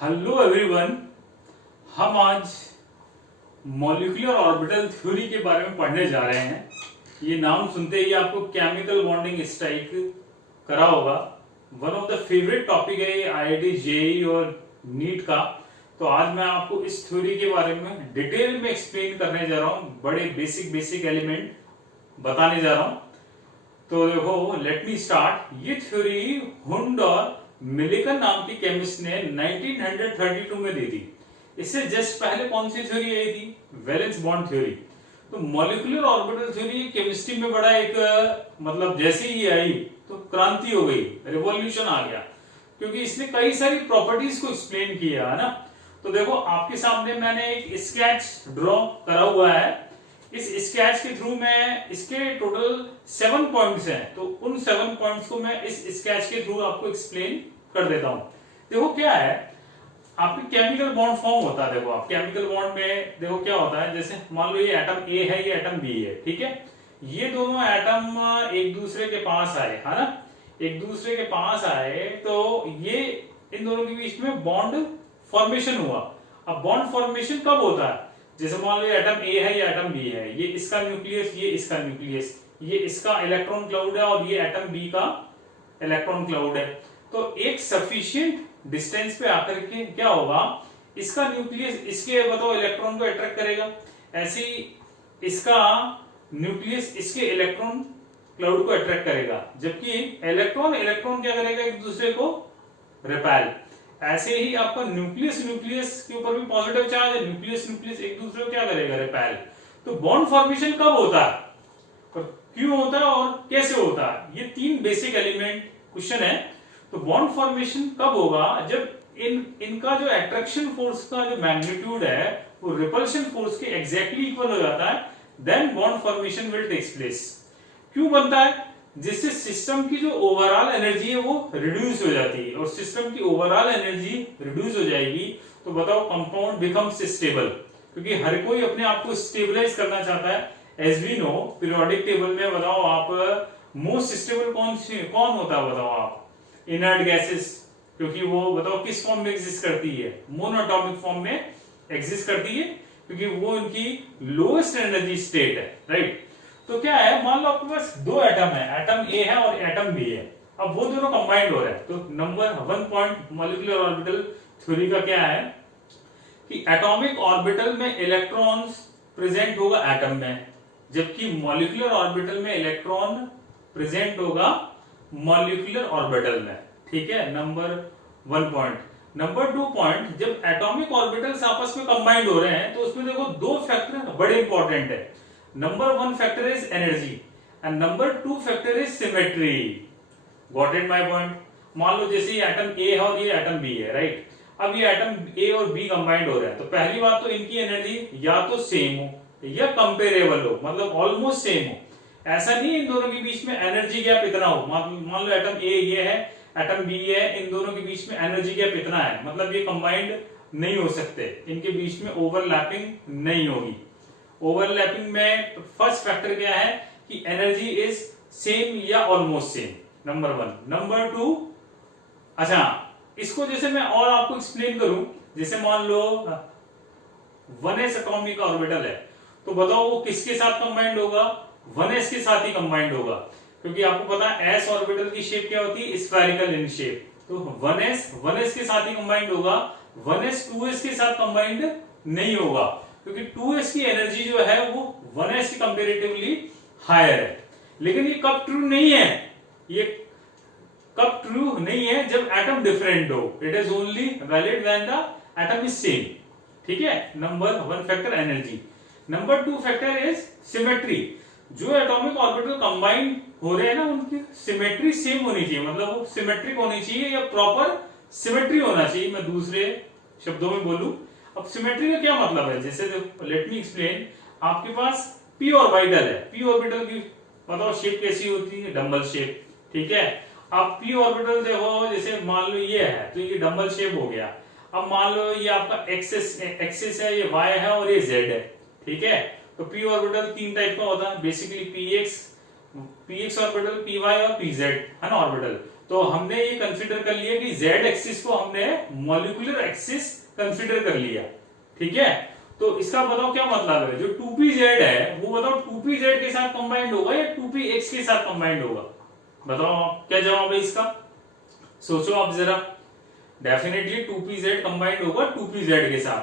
Hello everyone. हम आज molecular orbital theory के बारे में पढ़ने जा रहे हैं। ये नाम सुनते ही आपको केमिकल बॉन्डिंग स्ट्राइक करा होगा। One of the favourite topic है आईआईटी जेईई और नीट का। तो आज मैं आपको इस थ्योरी के बारे में डिटेल में एक्सप्लेन करने जा रहा हूँ। बड़े बेसिक एलिमेंट बताने जा रहा हूँ। तो देखो, लेट मी स्टार्ट। ये थ्योरी हुंड और मिलिकन नाम की केमिस्ट ने 1932 में दी थी। इससे जस्ट पहले कौन सी थ्योरी आई थी? Valence bond theory. तो मॉलिक्यूलर ऑर्बिटल थ्योरी केमिस्ट्री में बड़ा एक मतलब जैसे ही आई तो क्रांति हो गई, रिवॉल्यूशन आ गया, क्योंकि इसने कई सारी प्रॉपर्टीज को एक्सप्लेन किया है ना। तो देखो, आपके सामने मैंने एक स्केच ड्रॉ करा हुआ है। इस स्केच के थ्रू में इसके टोटल 7 पॉइंट्स हैं। तो उन 7 पॉइंट्स को मैं इस स्केच के थ्रू आपको एक्सप्लेन कर देता हूं। देखो क्या है, आपके केमिकल बॉन्ड फॉर्म होता है। देखो, आप केमिकल बॉन्ड में देखो क्या होता है। जैसे मान लो ये एटम ए है, ये एटम बी है, ठीक है। ये दोनों एटम एक दूसरे के पास आए, है ना। एक दूसरे के पास आए तो ये इन दोनों के बीच में बॉन्ड फॉर्मेशन हुआ। अब बॉन्ड फॉर्मेशन कब होता है? जैसे मान लो एटम ए है, ये एटम बी है, ये इसका न्यूक्लियस, ये इसका न्यूक्लियस, ये इसका इलेक्ट्रॉन क्लाउड है और ये एटम बी का इलेक्ट्रॉन क्लाउड है। तो एक सफिशिएंट डिस्टेंस पे आकर के क्या होगा, इसका न्यूक्लियस इसके बताओ इलेक्ट्रॉन को अट्रैक्ट करेगा, ऐसे ही इसका न्यूक्लियस इसके इलेक्ट्रॉन क्लाउड को अट्रैक्ट करेगा, जबकि इलेक्ट्रॉन क्या करेगा, एक दूसरे को रिपेल। ऐसे ही आपका न्यूक्लियस के ऊपर भी पॉजिटिव चार्ज है, न्यूक्लियस एक दूसरे को क्या करेगा, रिपेल। तो बॉन्ड फॉर्मेशन कब होता है और क्यों होता है और कैसे होता है, ये 3 बेसिक एलिमेंट क्वेश्चन है। तो बॉन्ड फॉर्मेशन कब होगा? जब इनका जो अट्रैक्शन फोर्स का जो मैग्नीट्यूड है वो रिपल्शन फोर्स के एग्जैक्टली इक्वल हो जाता है, then bond formation will takes place. क्यों बनता है? जिससे सिस्टम की जो ओवरऑल एनर्जी है वो रिड्यूस हो जाती है, और सिस्टम की ओवरऑल एनर्जी रिड्यूस हो जाएगी तो बताओ कंपाउंड बिकम्स स्टेबल, क्योंकि हर कोई अपने आप को स्टेबलाइज करना चाहता है। As we know, periodic table में बताओ आप मोस्ट स्टेबल कौन होता है? बताओ आप। इनर्ट गैसेस, क्योंकि वो बताओ किस फॉर्म में एग्जिस्ट करती है? मोनोटॉमिक फॉर्म में एग्जिस्ट करती है, क्योंकि वो उनकी लोएस्ट एनर्जी स्टेट है, राइट। तो क्या है, मान लो आपके पास 2 एटम है, एटम ए है और एटम बी है। अब वो दोनों कंबाइंड हो रहे हैं। तो number 1 point molecular orbital theory का क्या है कि एटॉमिक ऑर्बिटल में इलेक्ट्रॉन्स प्रेजेंट होगा एटम में, जबकि मॉलिक्यूलर ऑर्बिटल में इलेक्ट्रॉन प्रेजेंट होगा मॉलिक्यूलर ऑर्बिटल में, ठीक है। Number 1 point. नंबर 2 पॉइंट, जब एटॉमिक ऑर्बिटल्स आपस में कंबाइंड हो रहे हैं तो उसमें देखो 2 फैक्टर बड़े इंपॉर्टेंट है। Number 1 factor is energy and number 2 factor is symmetry. Got it my point? मान लो जैसे ये एटम ए है और ये एटम बी है, राइट। अब ये एटम ए और बी कंबाइंड हो रहा है, तो पहली बात तो इनकी एनर्जी या तो सेम हो या कंपेरेबल हो, मतलब ऑलमोस्ट सेम हो। ऐसा नहीं इन दोनों के बीच में एनर्जी गैप इतना हो। मान लो एटम ए ये है, एटम बी है, इन दोनों के बीच में एनर्जी गैप इतना है, मतलब ये कंबाइंड नहीं हो सकते, इनके बीच में ओवरलैपिंग नहीं होगी। ओवरलैपिंग में फर्स्ट फैक्टर क्या है कि एनर्जी इज सेम या ऑलमोस्ट सेम, नंबर 1। नंबर 2, अच्छा इसको जैसे मैं और आपको एक्सप्लेन करूं, जैसे मान लो 1s एटॉमिक ऑर्बिटल है, तो बताओ वो किसके साथ कंबाइंड होगा? 1s के साथ ही कंबाइंड होगा, क्योंकि आपको पता है s ऑर्बिटल की शेप क्या होती है, स्फेरिकल इन शेप। तो 1s के साथ ही कंबाइंड होगा, 1s 2s के साथ कंबाइंड नहीं होगा, क्योंकि 2s की एनर्जी जो है वो 1s की कंपैरेटिवली हायर है। लेकिन ये कब ट्रू नहीं है? ये कब ट्रू नहीं है? जब एटम डिफरेंट हो। It is only valid when the atom is same, ठीक है। Number 1 factor energy. Number 2 factor is symmetry. जो एटॉमिक ऑर्बिटल कंबाइंड हो रहे हैं ना, उनकी सिमेट्री सेम होनी चाहिए, मतलब वो सिमेट्रिक होनी चाहिए या प्रॉपर सिमेट्री होना चाहिए। मैं दूसरे शब्दों में बोलूं, अब सिमेट्री का क्या मतलब है? जैसे लेट मी एक्सप्लेन। आपके पास पी ऑर्बिटल है, पी ऑर्बिटल की बताओ शेप कैसी होती है? डम्बल शेप, ठीक है। अब पी ऑर्बिटल देखो, जैसे मान लो ये है तो ये डम्बल शेप हो गया। अब मान लो ये आपका एक्सिस है, ये वाई है और ये जेड है, ठीक है। तो पी ऑर्बिटल 3 टाइप का होता है basically, p x orbital, p y और पी जेड, है ना ऑर्बिटल। तो हमने ये कंसीडर कर लिया कि जेड एक्सिस को हमने मॉलिक्यूलर एक्सिस कंसीडर कर लिया, ठीक है। तो इसका बताओ क्या मतलब है, जो 2pz है वो बताओ 2pz के साथ कंबाइंड होगा या 2px के साथ कंबाइंड होगा, बताओ आप क्या जवाब है इसका, सोचो आप जरा। डेफिनेटली 2pz कंबाइंड होगा 2pz के साथ,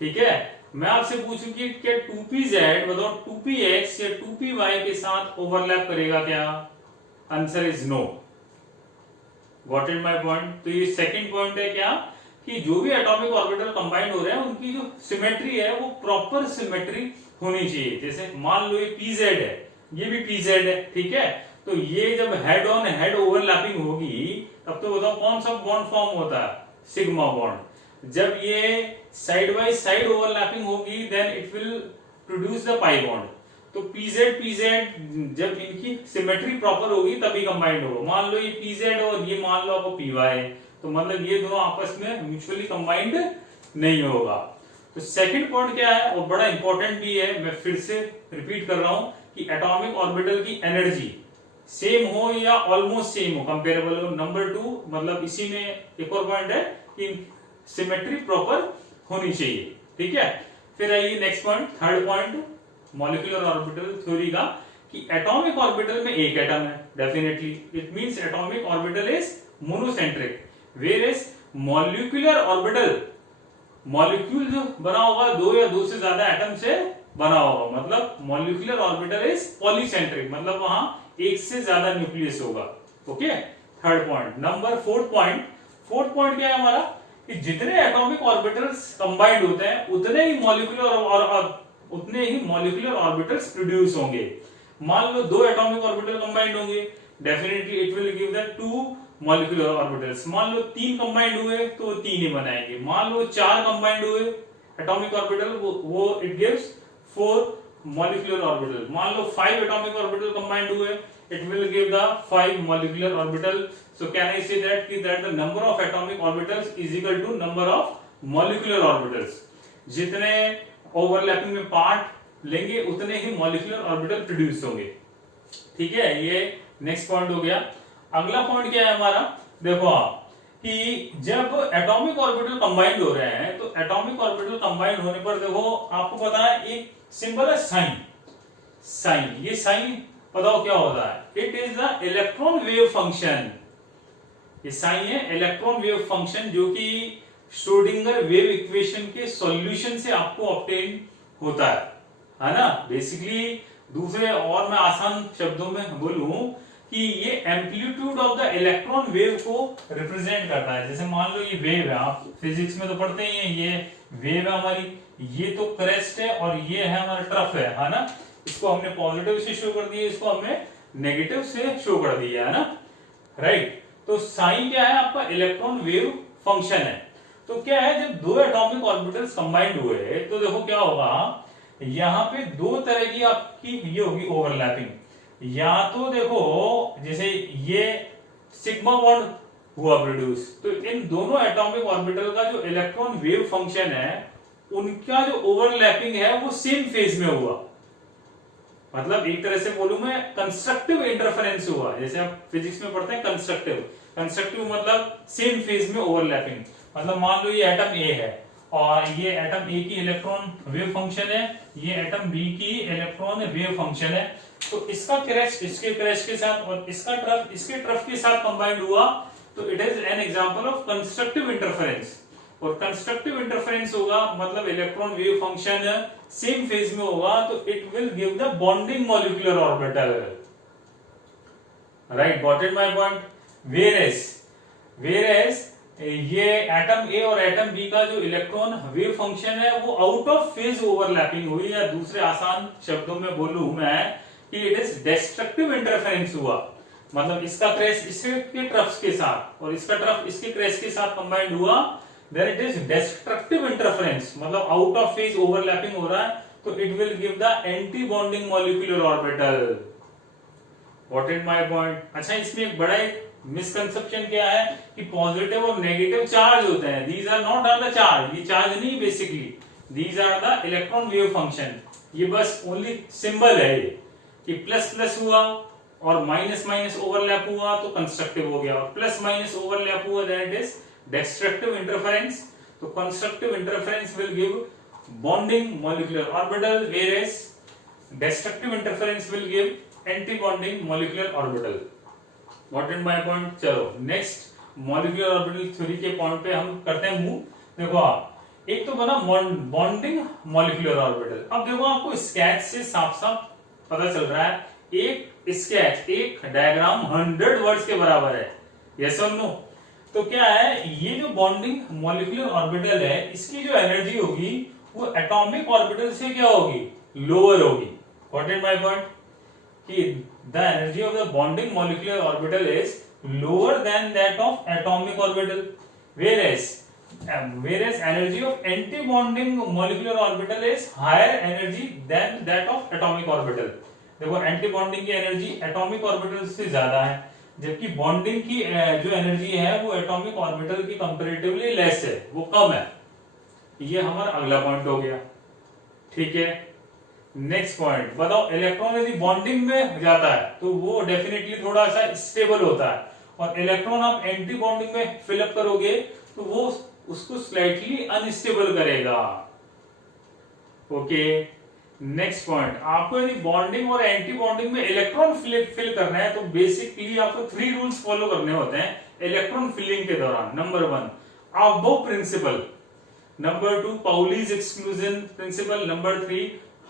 ठीक है। मैं आपसे पूछूं कि क्या 2pz बताओ 2px या 2py के साथ ओवरलैप करेगा क्या, answer is no. Got it my point. तो ये सेकंड पॉइंट है क्या, कि जो भी एटॉमिक ऑर्बिटल कंबाइंड हो रहे हैं उनकी जो सिमेट्री है वो प्रॉपर सिमेट्री होनी चाहिए। जैसे मान लो ये pz है, ये भी pz है, ठीक है। तो ये जब हेड ऑन हेड ओवरलैपिंग होगी तब तो बताओ कौन सा बॉन्ड फॉर्म होता है, सिग्मा बॉन्ड। जब ये साइड बाय साइड ओवरलैपिंग होगी then it will produce the pi bond. तो pz जब इनकी सिमेट्री प्रॉपर होगी तभी कंबाइंड होगा। मान लो ये pz और ये मान लो आपको py है, तो मतलब ये दोनों आपस में म्यूचुअली कंबाइंड नहीं होगा। तो सेकंड पॉइंट क्या है और बड़ा इंपॉर्टेंट भी है, मैं फिर से रिपीट कर रहा हूं कि एटॉमिक ऑर्बिटल की एनर्जी सेम हो या ऑलमोस्ट सेम हो, कंपेरेबल हो। नंबर 2 मतलब इसी में एक और पॉइंट है कि सिमेट्री प्रॉपर होनी चाहिए, ठीक है। फिर आइए next point, third point molecular orbital theory का, कि एटॉमिक ऑर्बिटल में एक एटम है, definitely it means atomic orbital is monocentric, whereas molecular orbital, molecule जो बना होगा दो या दो से ज्यादा एटम से बना होगा, मतलब मॉलिक्यूलर ऑर्बिटल इज पॉलीसेंट्रिक, मतलब वहां एक से ज्यादा न्यूक्लियस होगा, okay. Third point. Number fourth point क्या है हमारा, कि जितने एटॉमिक ऑर्बिटल्स कंबाइंड होते हैं उतने ही मॉलिक्यूलर ऑर्बिटल्स प्रोड्यूस होंगे। मान लो 2 एटॉमिक ऑर्बिटल कंबाइंड होंगे, definitely it will give the 2 molecular orbitals. मान लो 3 कंबाइंड हुए तो 3 ही बनाएंगे। मान लो 4 कंबाइंड हुए एटॉमिक ऑर्बिटल, वो इट गिव्स 4 molecular orbital। मान लो 5 atomic orbital combined हुए, it will give the 5 molecular orbital। So can I say that the number of atomic orbitals is equal to number of molecular orbitals। जितने overlapping में part लेंगे उतने ही molecular orbital produce होंगे, ठीक है। ये next point हो गया। अगला पॉइंट क्या है हमारा, देखो आप कि जब एटॉमिक ऑर्बिटल कंबाइंड हो रहे हैं तो एटॉमिक ऑर्बिटल कंबाइंड होने पर देखो आपको पता है एक सिंबल है साइन। ये साइन बताओ क्या होता है, it is the electron wave function. ये साइन है इलेक्ट्रॉन वेव फंक्शन, जो कि श्रोडिंगर वेव इक्वेशन के सॉल्यूशन से आपको ऑब्टेन होता है ना। बेसिकली दूसरे और मैं आसान शब्दों में बोलूं कि ये amplitude of the electron wave को रिप्रेजेंट करता है। जैसे मान लो ये वेव है, आप फिजिक्स में तो पढ़ते ही हैं, ये वेव है हमारी, ये तो क्रेस्ट है और ये है हमारा ट्रफ है ना। इसको हमने पॉजिटिव से शो कर दिया, इसको हमने नेगेटिव से शो कर दिया है ना, राइट। तो साइन क्या है आपका, इलेक्ट्रॉन वेव फंक्शन है। तो क्या है, जब 2 एटॉमिक ऑर्बिटल्स कंबाइंड हुए तो देखो क्या होगा, यहाँ पे 2 तरह की आपकी ये होगी ओवरलैपिंग। या तो देखो जैसे ये सिग्मा बॉन्ड हुआ प्रोड्यूस, तो इन दोनों एटॉमिक ऑर्बिटल का जो इलेक्ट्रॉन वेव फंक्शन है उनका जो ओवरलैपिंग है वो सेम फेज में हुआ। मतलब एक तरह से बोलूं मैं, कंस्ट्रक्टिव इंटरफेरेंस हुआ। जैसे आप फिजिक्स में पढ़ते हैं कंस्ट्रक्टिव मतलब सेम फेज में ओवरलैपिंग। मतलब मान लो ये एटम ए है और ये एटम ए की इलेक्ट्रॉन वेव फंक्शन है, ये एटम बी की इलेक्ट्रॉन वेव फंक्शन है। तो इसका क्रैश इसके क्रैश के साथ और इसका ट्रफ इसके ट्रफ के साथ कंबाइंड हुआ, तो it is an example of constructive interference. और कंस्ट्रक्टिव इंटरफेरेंस होगा मतलब electron wave function same phase में होगा, तो it will give the bonding molecular orbital, right. Got it my point. Whereas ये एटम ए और एटम बी का जो इलेक्ट्रॉन वेव फंक्शन है वो आउट ऑफ फेज ओवरलैपिंग हुई, या दूसरे आसान शब्दों में बोलूं मैं कि इट इज डिस्ट्रक्टिव इंटरफेरेंस हुआ। मतलब इसका क्रैश इसके ट्रफ्स के साथ और इसका ट्रफ इसके क्रैश के साथ कंबाइंड हुआ, then it is destructive interference, मतलब आउट ऑफ फेज ओवरलैपिंग हो रहा है, तो it will give the anti bonding molecular orbital. What is my point. अच्छा, इसमें एक बड़ा मिसकंसेप्शन क्या है कि पॉजिटिव और नेगेटिव चार्ज होते हैं। These are not are the charge, ये चार्ज नहीं, basically these are the electron wave function. ये बस ओनली सिंबल है ये, कि प्लस प्लस हुआ और माइनस माइनस ओवरलैप हुआ तो कंस्ट्रक्टिव हो गया, और प्लस माइनस ओवरलैप हुआ दैट इज destructive interference. तो constructive interference will give bonding molecular orbital, whereas destructive interference will give anti-bonding molecular orbital. What is my point? चलो next molecular orbital theory के point पे हम करते हैं move. देखो आप एक तो बना bonding molecular orbital। अब देखो आपको स्केच से साफ साफ पता चल रहा है, एक स्केच एक डायग्राम 100 वर्ड्स के बराबर है, यस और नो। तो क्या है, ये जो बॉन्डिंग मॉलिक्यूलर ऑर्बिटल है इसकी जो एनर्जी होगी वो एटॉमिक ऑर्बिटल से क्या होगी, लोअर होगी। व्हाट इज माय पॉइंट कि the energy of the bonding molecular orbital is lower than that of atomic orbital, whereas energy of anti bonding molecular orbital is higher energy than that of atomic orbital। देखो anti bonding की energy atomic orbital से ज्यादा है, जबकि bonding की जो energy है वो एटॉमिक ऑर्बिटल की कंपैरेटिवली लेस है, वो कम है। ये हमारा अगला पॉइंट हो गया, ठीक है। नेक्स्ट पॉइंट बताओ, इलेक्ट्रॉन यदि बॉन्डिंग में जाता है तो वो डेफिनेटली थोड़ा सा स्टेबल होता है, और इलेक्ट्रॉन आप एंटी बॉन्डिंग में फिलअप करोगे तो वो उसको स्लाइटली अनस्टेबल करेगा। ओके, नेक्स्ट पॉइंट, आपको यदि बॉन्डिंग और एंटी बॉन्डिंग में इलेक्ट्रॉन फिल करना है तो बेसिकली आपको 3 रूल्स फॉलो करने होते हैं इलेक्ट्रॉन फिलिंग के दौरान। Number 1 Aufbau principle, number 2 Pauli's exclusion principle, number 3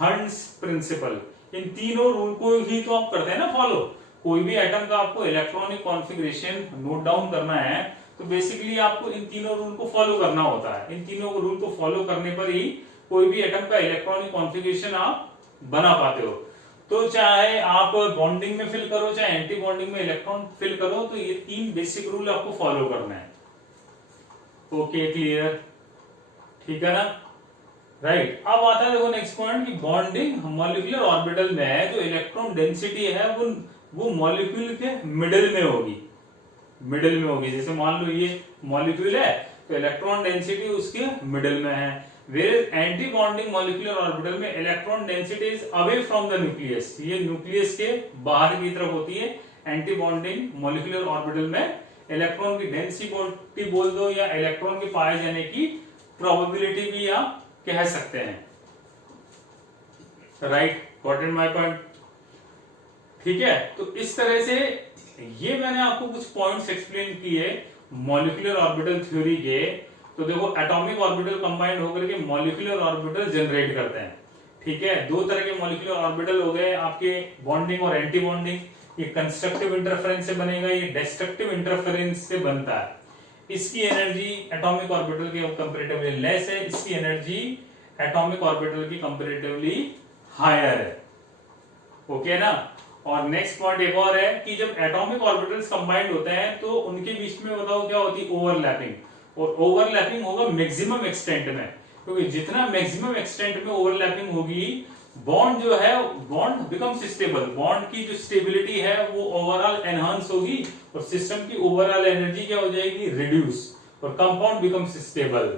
Hund's principle. इन तीनों रूल को ही तो आप करते हैं ना फॉलो। कोई भी एटम का आपको इलेक्ट्रॉनिक कॉन्फ़िगरेशन नोट डाउन करना है तो बेसिकली आपको इन तीनों रूल को फॉलो करना होता है। इन तीनों रूल को फॉलो करने पर ही कोई भी एटम का इलेक्ट्रॉनिक कॉन्फ़िगरेशन आप बना पाते हो। तो चाहे आप बॉन्डिंग में फिल करो चाहे एंटी बॉन्डिंग में इलेक्ट्रॉन फिल करो, तो ये 3 बेसिक रूल आपको फॉलो करना है। ओके, क्लियर, ठीक है ना, राइट। अब आता है देखो नेक्स्ट पॉइंट कि बॉन्डिंग मॉलिक्यूलर ऑर्बिटल में जो इलेक्ट्रॉन डेंसिटी है वो मॉलिक्यूल के मिडिल में होगी, मिडिल में होगी। जैसे मान लो ये मॉलिक्यूल है तो इलेक्ट्रॉन डेंसिटी उसके मिडिल में है, whereas anti bonding molecular orbital में electron density is away from the nucleus, ये न्यूक्लियस के बाहर की तरफ होती है। एंटी बॉन्डिंग मॉलिक्यूलर ऑर्बिटल में इलेक्ट्रॉन की डेंसिटी बोल दो या इलेक्ट्रॉन के पाए जाने की प्रोबेबिलिटी भी आप कह सकते हैं, right. Got it my point, ठीक है। तो इस तरह से ये मैंने आपको कुछ पॉइंट्स एक्सप्लेन किए मॉलिक्यूलर ऑर्बिटल थ्योरी के। तो देखो एटॉमिक ऑर्बिटल कंबाइंड होकर के मॉलिक्यूलर ऑर्बिटल जनरेट करते हैं, ठीक है। 2 तरह के मॉलिक्यूलर ऑर्बिटल हो गए आपके, बॉन्डिंग और एंटी बॉन्डिंग। ये कंस्ट्रक्टिव इंटरफेरेंस से बनेगा, ये डिस्ट्रक्टिव इंटरफेरेंस से बनता है। इसकी एनर्जी एटॉमिक ऑर्बिटल के कंपैरेटिवली लेस है, इसकी एनर्जी एटॉमिक ऑर्बिटल की कंपैरेटिवली हायर है, ओके ना। और नेक्स्ट पॉइंट एक और है कि जब एटॉमिक ऑर्बिटल्स कंबाइंड होते हैं तो उनके बीच में बताओ क्या होती है, ओवरलैपिंग। और ओवरलैपिंग होगा मैक्सिमम एक्सटेंट में, क्योंकि जितना मैक्सिमम एक्सटेंट में ओवरलैपिंग होगी बॉन्ड जो है बॉन्ड बिकम्स स्टेबल, बॉन्ड की जो स्टेबिलिटी है वो ओवरऑल एनहांस होगी और सिस्टम की ओवरऑल एनर्जी क्या हो जाएगी, रिड्यूस, और compound becomes stable.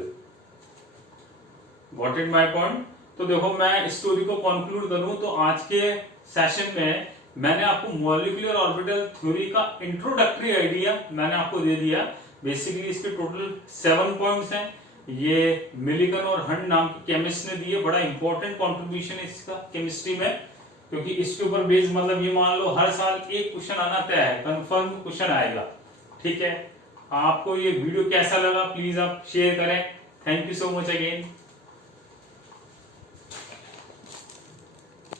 Got it my point. तो देखो मैं स्टोरी को कंक्लूड करूं तो आज के सेशन में मैंने आपको मॉलिक्यूलर ऑर्बिटल थ्योरी का इंट्रोडक्टरी आइडिया मैंने आपको दे दिया। बेसिकली इसके टोटल 7 पॉइंट्स हैं। ये मिलिकन और हंट नाम के केमिस्ट ने दिए, बड़ा इंपॉर्टेंट कंट्रीब्यूशन है इसका केमिस्ट्री में, क्योंकि इसके ऊपर बेस्ड मतलब ये मान लो हर साल एक क्वेश्चन आना तय है, कंफर्म क्वेश्चन आएगा, ठीक है। आपको ये वीडियो कैसा लगा प्लीज आप शेयर करें। Thank you so much again.